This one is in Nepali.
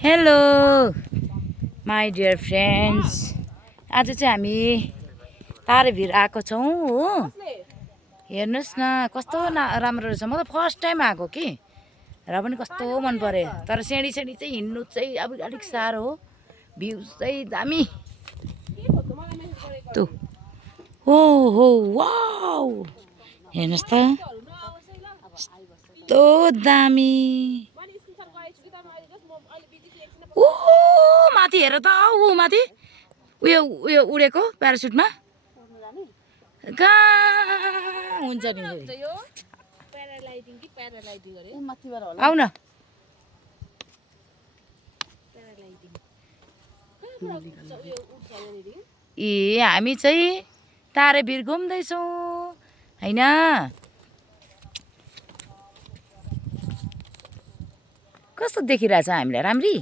हेलो माई डियर फ्रेन्ड्स, आज चाहिँ हामी तारेभिर आएको छौँ हो। हेर्नुहोस् न कस्तो राम्रो रहेछ। म त फर्स्ट टाइम आएको कि, र पनि कस्तो मन पर्यो। तर सिँढी चाहिँ हिँड्नु चाहिँ अब अलिक साह्रो हो। भ्यू चाहिँ दामी। त्यो हो हो वाउ, हेर्नुहोस् त कस्तो दामी। ओ माथि हेर त, ऊ माथि उयो उयो उडेको प्यारासुटमा कहाँ हुन्छ नि। आउ न। ए हामी चाहिँ तारेभिर घुम्दैछौँ होइन। कस्तो देखिरहेछ हामीलाई राम्री।